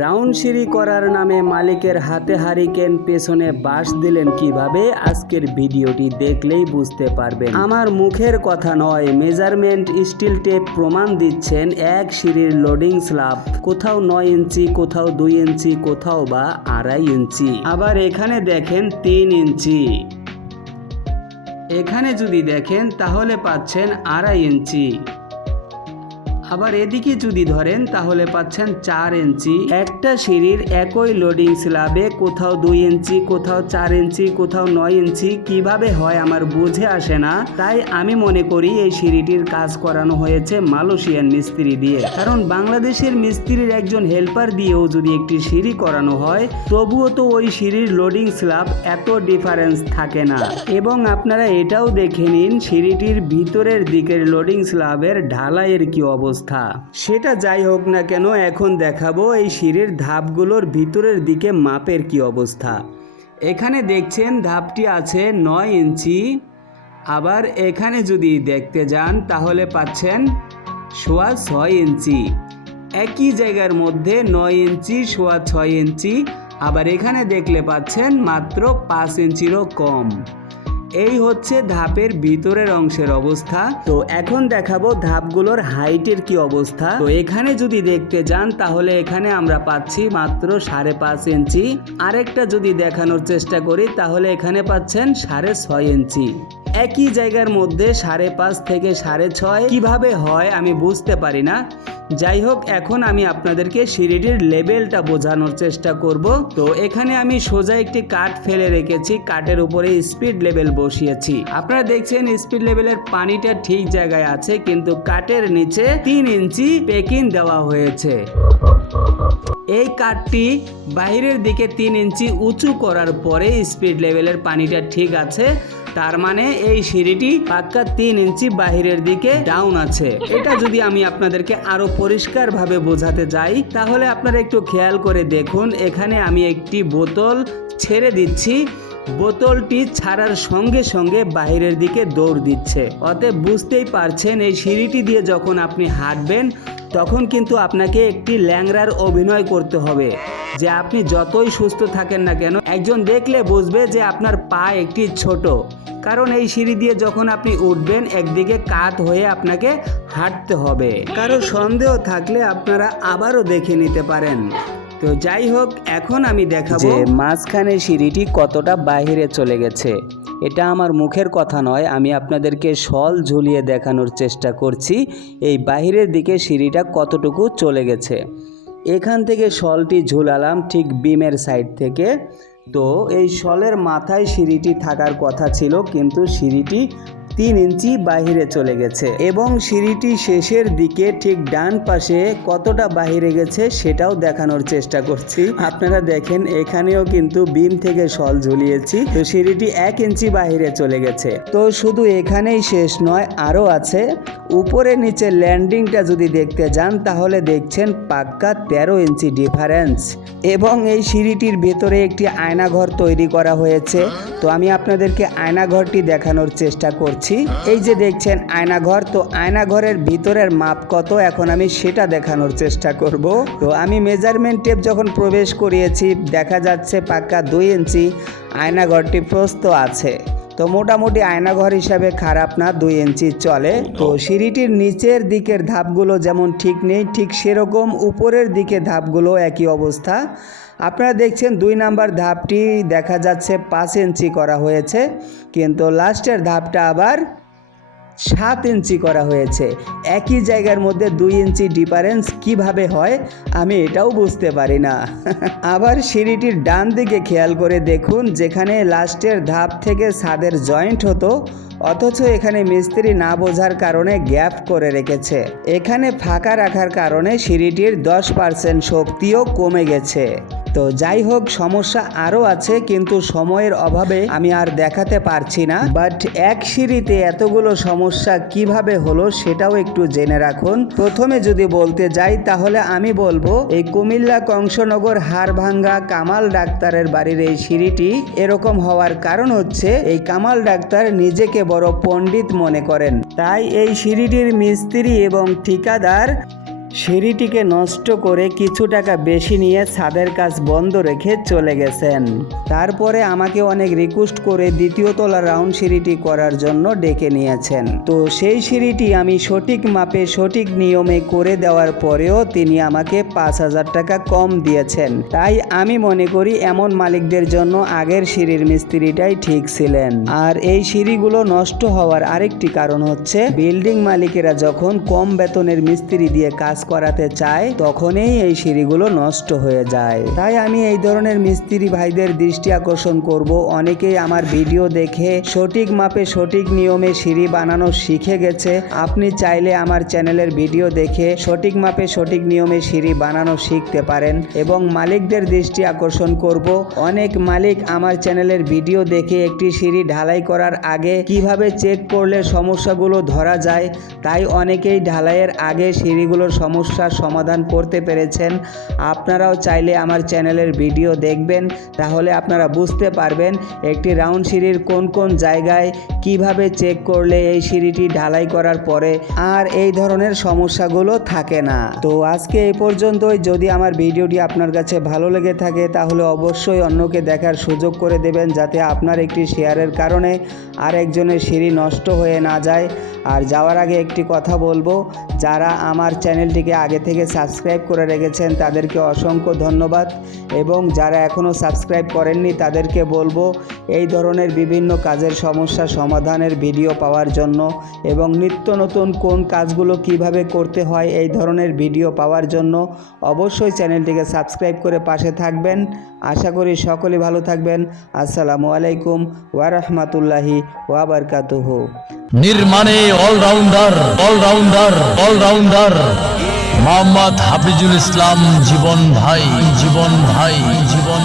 Round সিঁড়ি করার নামে মালিকের হাতে হারিকেন পেছনে বাঁশ দিলেন কীভাবে? আজকের ভিডিওটি দেখলেই বুঝতে পারবেন। আমার মুখের কথা নয়, মেজারমেন্ট স্টিল টেপ প্রমাণ দিচ্ছেন এক সিঁড়ির লোডিং স্ল্যাব। কোথাও নয় ইঞ্চি, কোথাও দুই ইঞ্চি, কোথাও বা আড়াই ইঞ্চি। আবার এখানে দেখেন তিন ইঞ্চি। এখানে যদি দেখেন, তাহলে পাচ্ছেন আড়াই ইঞ্চি। আবার এদিকে যদি ধরেন, তাহলে পাচ্ছেন চার ইঞ্চি। একটা সিঁড়ির একই লোডিং স্ল্যাবে কোথাও দুই ইঞ্চি, কোথাও চার ইঞ্চি, কোথাও নয় ইঞ্চি, কীভাবে হয় আমার বুঝে আসে না। তাই আমি মনে করি এই সিঁড়িটির কাজ করানো হয়েছে মালয়েশিয়ান মিস্ত্রি দিয়ে। কারণ বাংলাদেশের মিস্ত্রির একজন হেল্পার দিয়েও যদি একটি সিঁড়ি করানো হয়, তবুও তো ওই সিঁড়ির লোডিং স্ল্যাব এত ডিফারেন্স থাকে না। এবং আপনারা এটাও দেখে নিন, সিঁড়িটির ভিতরের দিকের লোডিং স্ল্যাবের ঢালাইয়ের কি অবস্থা। সেটা যাই হোক না কেন, এখন দেখাবো এই সিঁড়ির ধাপগুলোর ভিতরের দিকে মাপের কি অবস্থা। এখানে দেখছেন ধাপটি আছে নয় ইঞ্চি। আবার এখানে যদি দেখতে যান, তাহলে পাচ্ছেন সোয়া ছয় ইঞ্চি। একই জায়গার মধ্যে নয় ইঞ্চি, সোয়া ছয় ইঞ্চি। আবার এখানে দেখলে পাচ্ছেন মাত্র পাঁচ ইঞ্চিরও কম। এই হচ্ছে ধাপের ভিতরের অংশের অবস্থা। তো এখন দেখাবো ধাপগুলোর হাইটের কি অবস্থা। তো এখানে যদি দেখতে যান, তাহলে এখানে আমরা পাচ্ছি মাত্র সাড়ে পাঁচ ইঞ্চি। আরেকটা যদি দেখানোর চেষ্টা করি, তাহলে এখানে পাচ্ছেন সাড়ে ছয় ইঞ্চি। একই জায়গার মধ্যে সাড়ে পাঁচ থেকে সাড়ে ছয় কীভাবে হয় আমি বুঝতে পারি না। যাই হোক, এখন আমি আপনাদেরকে সিঁড়িটির লেভেলটা বোঝানোর চেষ্টা করব। তো এখানে আমি সোজা একটি কাঠ ফেলে রেখেছি, কাঠের উপরে স্পিড লেভেল বসিয়েছি। আপনারা দেখছেন স্পিড লেভেলের পানিটা ঠিক জায়গায় আছে, কিন্তু কাঠের নিচে তিন ইঞ্চি পেকিং দেওয়া হয়েছে। এই কাঠটি বাইরের দিকে তিন ইঞ্চি উঁচু করার পরে স্পিড লেভেলের পানিটা ঠিক আছে। তার মানে এই সিঁড়িটি পাক্কা তিন ইঞ্চি বাহিরের দিকে ডাউন আছে। এটা যদি আমি আপনাদেরকে আরও পরিষ্কারভাবে বোঝাতে যাই, তাহলে আপনারা একটু খেয়াল করে দেখুন, এখানে আমি একটি বোতল ছেড়ে দিচ্ছি। বোতলটি ছাড়ার সঙ্গে সঙ্গে বাহিরের দিকে দৌড় দিচ্ছে। অতএব বুঝতেই পারছেন, এই সিঁড়িটি দিয়ে যখন আপনি হাঁটবেন, তখন কিন্তু আপনাকে একটি ল্যাংড়ার অভিনয় করতে হবে। যে আপনি যতই সুস্থ থাকেন না কেন, একজন দেখলে বুঝবে যে আপনার পা একটি ছোট। কারণ এই সিঁড়ি দিয়ে যখন আপনি উঠবেন, একদিকে কাত হয়ে আপনাকে হাঁটতে হবে। কারও সন্দেহ থাকলে আপনারা আবারও দেখে নিতে পারেন। তো যাই হোক, এখন আমি দেখাবো মাঝখানে সিঁড়িটি কতটা বাইরে চলে গেছে। এটা আমার মুখের কথা নয়, আমি আপনাদেরকে শল ঝুলিয়ে দেখানোর চেষ্টা করছি, এই বাইরের দিকে সিঁড়িটা কতটুকু চলে গেছে। এখান থেকে শলটি ঝুলালাম ঠিক বিমের সাইড থেকে। তো এই শলের মাথায় সিঁড়িটি থাকার কথা ছিল কিন্তু সিঁড়িটি তিন ইঞ্চি বাহিরে চলে গেছে এবং সিঁড়িটি শেষের দিকে ঠিক ডান পাশে কতটা বাহিরে গেছে সেটাও দেখানোর চেষ্টা করছি। আপনারা দেখেন, এখানেও কিন্তু বিম থেকে শল ঝুলিয়েছি। তো সিঁড়িটি এক ইঞ্চি বাহিরে চলে গেছে। তো শুধু এখানেই শেষ নয়, আরও আছে। উপরে নিচে ল্যান্ডিংটা যদি দেখতে যান, তাহলে দেখছেন পাক্কা তেরো ইঞ্চি ডিফারেন্স। এবং এই সিঁড়িটির ভেতরে একটি আয়নাঘর তৈরি করা হয়েছে। তো আমি আপনাদেরকে আয়নাঘরটি দেখানোর চেষ্টা করছি। এই যে দেখছেন আয়নাঘর, তো আয়নাঘরের ভিতরের মাপ কত? এখন আমি সেটা দেখানোর চেষ্টা করব। তো আমি মেজারমেন্ট টেপ যখন প্রবেশ করিয়েছি, দেখা যাচ্ছে পাক্কা দুই ইঞ্চি আয়নাঘরটি প্রস্ত আছে। তো মোটামুটি আয়নাঘর হিসাবে খারাপ না দুই ইঞ্চি চলে। তো সিঁড়িটির নিচের দিকের ধাপগুলো যেমন ঠিক নেই ঠিক সেরকম উপরের দিকে ধাপগুলো একই অবস্থা। আপনারা দেখছেন দুই নাম্বার ধাপটি দেখা যাচ্ছে পাঁচ ইঞ্চি করা হয়েছে কিন্তু লাস্টের ধাপটা আবার সাত ইঞ্চি করা হয়েছে। একই জায়গার মধ্যে দুই ইঞ্চি ডিফারেন্স কীভাবে হয়, আমি এটাও বুঝতে পারি না। আবার সিঁড়িটির ডান দিকে খেয়াল করে দেখুন, যেখানে লাস্টের ধাপ থেকে ছাদের জয়েন্ট হতো, অথচ এখানে মিস্ত্রি না বোঝার কারণে গ্যাপ করে রেখেছে। এখানে ফাঁকা রাখার কারণে সিঁড়িটির দশ পার্সেন্ট শক্তিও কমে গেছে। তো যাই হোক, সমস্যা আরও আছে, কিন্তু সময়ের অভাবে আমি আর দেখাতে পারছি না। বাট এক সিঁড়িতে এতগুলো সমস্যা কীভাবে হলো সেটাও একটু জেনে রাখুন। প্রথমে যদি বলতে যাই, তাহলে আমি বলব, এই কুমিল্লা কংসনগর হাড়ভাঙ্গা কামাল ডাক্তারের বাড়ির এই সিঁড়িটি এরকম হওয়ার কারণ হচ্ছে, এই কামাল ডাক্তার নিজেকে বড় পণ্ডিত মনে করেন। তাই এই সিঁড়িটির মিস্ত্রি এবং ঠিকাদার সিঁড়িটিকে নষ্ট করে কিছু টাকা বেশি নিয়ে ছাদের কাজ বন্ধ রেখে চলে গেছেন। তারপরে আমাকে অনেক রিকোয়েস্ট করে দ্বিতীয় তলা রাউন্ড সিঁড়িটি করার জন্য ডেকে নিয়েছেন। তো সেই সিঁড়িটি আমি সঠিক মাপে, সঠিক নিয়মে করে দেওয়ার পরেও তিনি আমাকে পাঁচ হাজার টাকা কম দিয়েছেন। তাই আমি মনে করি এমন মালিকদের জন্য আগের সিঁড়ির মিস্ত্রিটাই ঠিক ছিলেন। আর এই সিঁড়িগুলো নষ্ট হওয়ার আরেকটি কারণ হচ্ছে, বিল্ডিং মালিকেরা যখন কম বেতনের মিস্ত্রি দিয়ে কাজ করাতে চায়, তখনই এই সিঁড়িগুলো নষ্ট হয়ে যায়। তাই আমি এই ধরনের মিস্ত্রি ভাইদের দৃষ্টি আকর্ষণ করব। অনেকেই আমার ভিডিও দেখে সঠিক মাপে সঠিক নিয়মে সিঁড়ি বানানো শিখে গেছে। আপনি চাইলে আমার চ্যানেলের ভিডিও দেখে সঠিক মাপে সঠিক নিয়মে সিঁড়ি বানানো শিখতে পারেন এবং মালিকদের দৃষ্টি আকর্ষণ করব। অনেক মালিক আমার চ্যানেলের ভিডিও দেখে একটি সিঁড়ি ঢালাই করার আগে কীভাবে চেক করলে সমস্যাগুলো ধরা যায়, তাই অনেকেই ঢালাইয়ের আগে সিঁড়িগুলোর সমস্যার সমাধান করতে পেরেছেন। আপনারাও চাইলে আমার চ্যানেলের ভিডিও দেখবেন, তাহলে আপনারা বুঝতে পারবেন একটি রাউন্ড সিঁড়ির কোন কোন জায়গায় কীভাবে চেক করলে এই সিঁড়িটি ঢালাই করার পরে আর এই ধরনের সমস্যাগুলো থাকে না। তো আজকে এই পর্যন্তই। যদি আমার ভিডিওটি আপনার কাছে ভালো লেগে থাকে, তাহলে অবশ্যই অন্যকে দেখার সুযোগ করে দেবেন, যাতে আপনার একটি শেয়ারের কারণে আর একজনের সিঁড়ি নষ্ট হয়ে না যায়। আর যাওয়ার আগে একটি কথা বলব, যারা আমার চ্যানেলটিকে আগে থেকে সাবস্ক্রাইব করে রেখেছেন তাদেরকে অসংখ্য ধন্যবাদ এবং যারা এখনও সাবস্ক্রাইব করেননি তাদেরকে বলব, এই ধরনের বিভিন্ন কাজের সমস্যা সমাধানের ভিডিও পাওয়ার জন্য এবং নিত্য নতুন কোন কাজগুলো কীভাবে করতে হয় এই ধরনের ভিডিও পাওয়ার জন্য অবশ্যই চ্যানেলটিকে সাবস্ক্রাইব করে পাশে থাকবেন। আশা করি সকলে ভালো থাকবেন। আসসালামু আলাইকুম ওয়ারহমাতুল্লাহি ওয়াবারকাতুহু নির্মাণে allrounder allrounder allrounder. Mohammad Hafizul Islam Jibon ভাই জীবন ভাই, জীবন